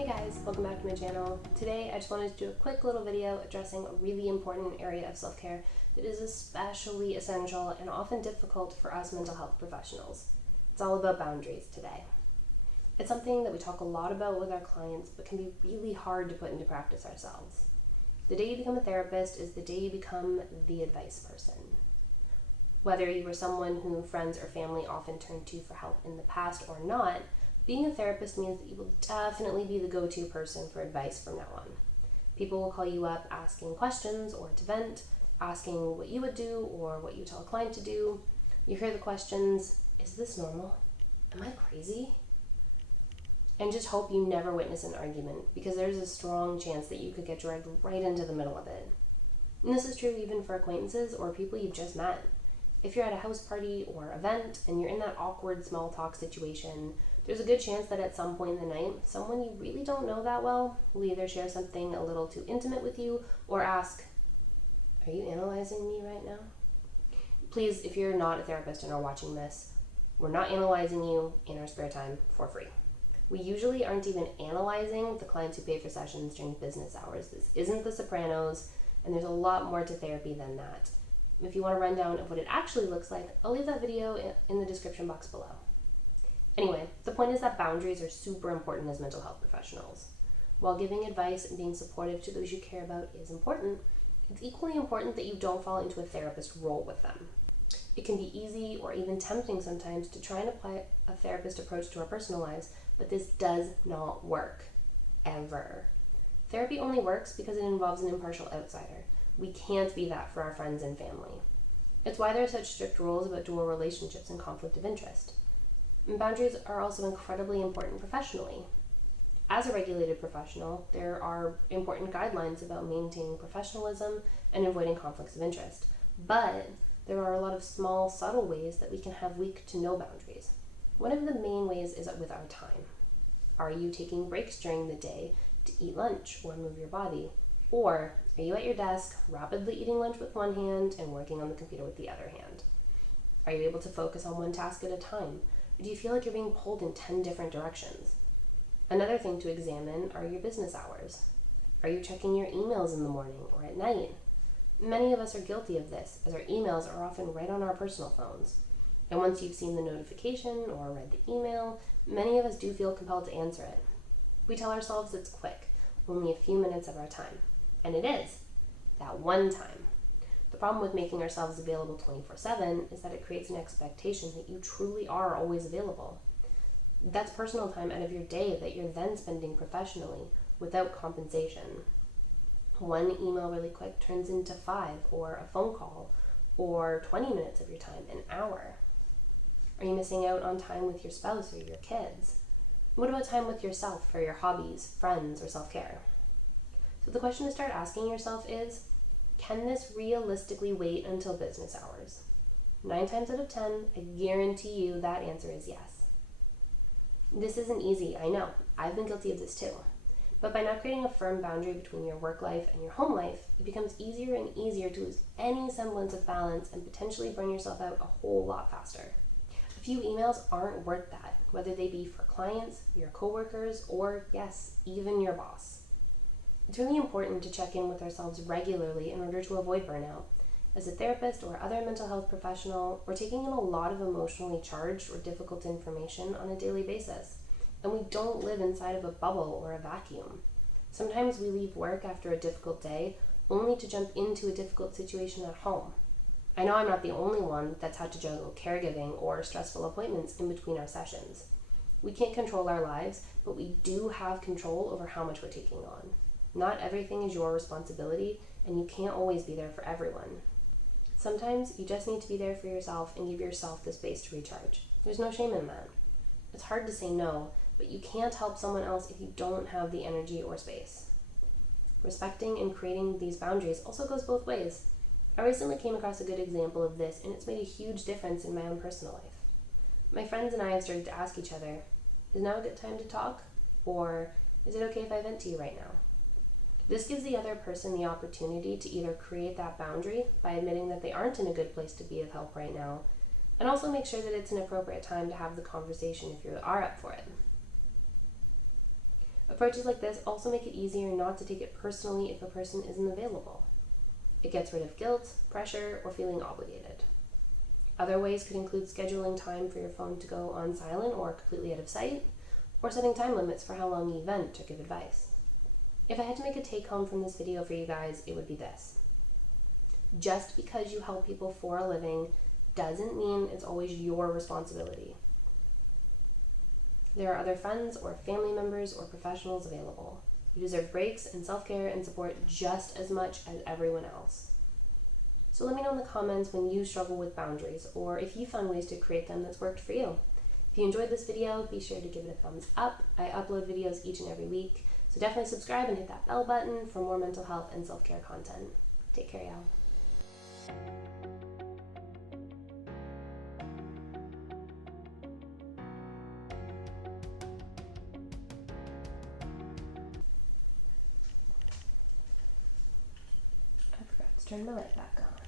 Hey guys, welcome back to my channel. Today I just wanted to do a quick little video addressing a really important area of self-care that is especially essential and often difficult for us mental health professionals. It's all about boundaries today. It's something that we talk a lot about with our clients but can be really hard to put into practice ourselves. The day you become a therapist is the day you become the advice person. Whether you were someone who friends or family often turned to for help in the past or not, being a therapist means that you will definitely be the go-to person for advice from now on. People will call you up asking questions or to vent, asking what you would do or what you tell a client to do. You hear the questions, is this normal? Am I crazy? And just hope you never witness an argument, because there's a strong chance that you could get dragged right into the middle of it. And this is true even for acquaintances or people you've just met. If you're at a house party or event and you're in that awkward small talk situation, there's a good chance that at some point in the night, someone you really don't know that well will either share something a little too intimate with you or ask, are you analyzing me right now? Please, if you're not a therapist and are watching this, we're not analyzing you in our spare time for free. We usually aren't even analyzing the clients who pay for sessions during business hours. This isn't The Sopranos, and there's a lot more to therapy than that. If you want a rundown of what it actually looks like, I'll leave that video in the description box below. Anyway, the point is that boundaries are super important as mental health professionals. While giving advice and being supportive to those you care about is important, it's equally important that you don't fall into a therapist role with them. It can be easy or even tempting sometimes to try and apply a therapist approach to our personal lives, but this does not work. Ever. Therapy only works because it involves an impartial outsider. We can't be that for our friends and family. It's why there are such strict rules about dual relationships and conflict of interest. And boundaries are also incredibly important professionally. As a regulated professional, there are important guidelines about maintaining professionalism and avoiding conflicts of interest. But there are a lot of small, subtle ways that we can have weak to no boundaries. One of the main ways is with our time. Are you taking breaks during the day to eat lunch or move your body? Or are you at your desk rapidly eating lunch with one hand and working on the computer with the other hand? Are you able to focus on one task at a time? Or do you feel like you're being pulled in 10 different directions? Another thing to examine are your business hours. Are you checking your emails in the morning or at night? Many of us are guilty of this, as our emails are often right on our personal phones. And once you've seen the notification or read the email, many of us do feel compelled to answer it. We tell ourselves it's quick, only a few minutes of our time. And it is. That one time. The problem with making ourselves available 24/7 is that it creates an expectation that you truly are always available. That's personal time out of your day that you're then spending professionally without compensation. One email really quick turns into 5, or a phone call, or 20 minutes of your time, an hour. Are you missing out on time with your spouse or your kids? What about time with yourself for your hobbies, friends, or self-care? So the question to start asking yourself is, can this realistically wait until business hours? 9 times out of 10, I guarantee you that answer is yes. This isn't easy, I know. I've been guilty of this too. But by not creating a firm boundary between your work life and your home life, it becomes easier and easier to lose any semblance of balance and potentially burn yourself out a whole lot faster. A few emails aren't worth that, whether they be for clients, your coworkers, or yes, even your boss. It's really important to check in with ourselves regularly in order to avoid burnout. As a therapist or other mental health professional, we're taking in a lot of emotionally charged or difficult information on a daily basis, and we don't live inside of a bubble or a vacuum. Sometimes we leave work after a difficult day only to jump into a difficult situation at home. I know I'm not the only one that's had to juggle caregiving or stressful appointments in between our sessions. We can't control our lives, but we do have control over how much we're taking on. Not everything is your responsibility, and you can't always be there for everyone. Sometimes you just need to be there for yourself and give yourself the space to recharge. There's no shame in that. It's hard to say no, but you can't help someone else if you don't have the energy or space. Respecting and creating these boundaries also goes both ways. I recently came across a good example of this, and it's made a huge difference in my own personal life. My friends and I have started to ask each other, is now a good time to talk? Or is it okay if I vent to you right now? This gives the other person the opportunity to either create that boundary by admitting that they aren't in a good place to be of help right now, and also make sure that it's an appropriate time to have the conversation if you are up for it. Approaches like this also make it easier not to take it personally if a person isn't available. It gets rid of guilt, pressure, or feeling obligated. Other ways could include scheduling time for your phone to go on silent or completely out of sight, or setting time limits for how long you vent or give advice. If I had to make a take home from this video for you guys, it would be this. Just because you help people for a living doesn't mean it's always your responsibility. There are other friends or family members or professionals available. You deserve breaks and self-care and support just as much as everyone else. So let me know in the comments when you struggle with boundaries, or if you found ways to create them that's worked for you. If you enjoyed this video, be sure to give it a thumbs up. I upload videos each and every week, so definitely subscribe and hit that bell button for more mental health and self-care content. Take care, y'all. I forgot to turn my light back on.